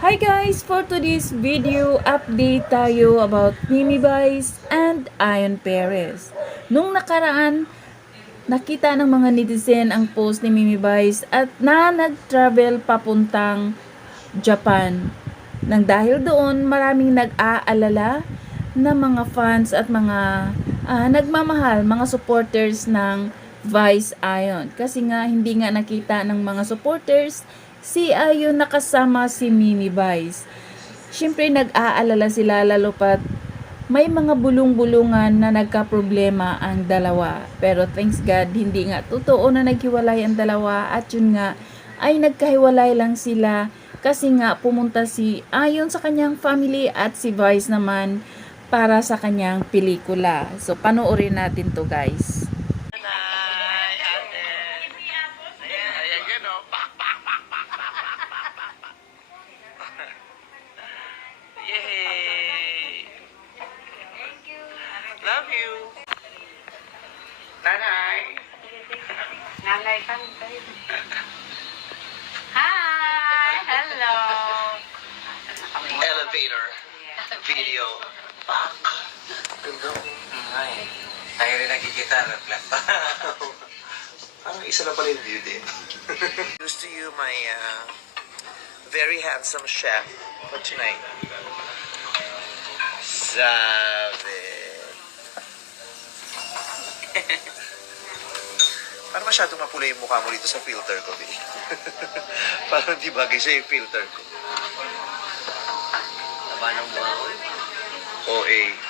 Hi guys! For today's video, update tayo about Mimi Vice and Ion Perez. Nung nakaraan, nakita ng mga netizen ang post ni Mimi Vice at nag-travel papuntang Japan. Nang dahil doon, maraming nag-aalala na mga fans at mga nagmamahal, mga supporters ng Vice Ion. Kasi nga, hindi nga nakita ng mga supporters si Ion nakasama si Mimi Vice. Siyempre, nag-aalala sila lalo pat may mga bulong-bulungan na nagka-problema ang dalawa. Pero thanks God, hindi nga totoo na naghiwalay ang dalawa at yun nga, ay nagkahiwalay lang sila kasi nga pumunta si Ion sa kanyang family at si Vice naman para sa kanyang pelikula. So, panoorin natin to guys. Yay! Love you! Nanay! Nanay Pantay. Hi! Hello! Elevator video. Ganda. Ay. Tayo rin nakikita. Reflect pa. Parang isa na pala yung view din. News to you, my very handsome chef for tonight. Sabi. Parang masyadong mapula yung mukha mo dito sa filter ko, Bill. Parang di bagay siya yung filter ko. Taba ng mukha ko. OA.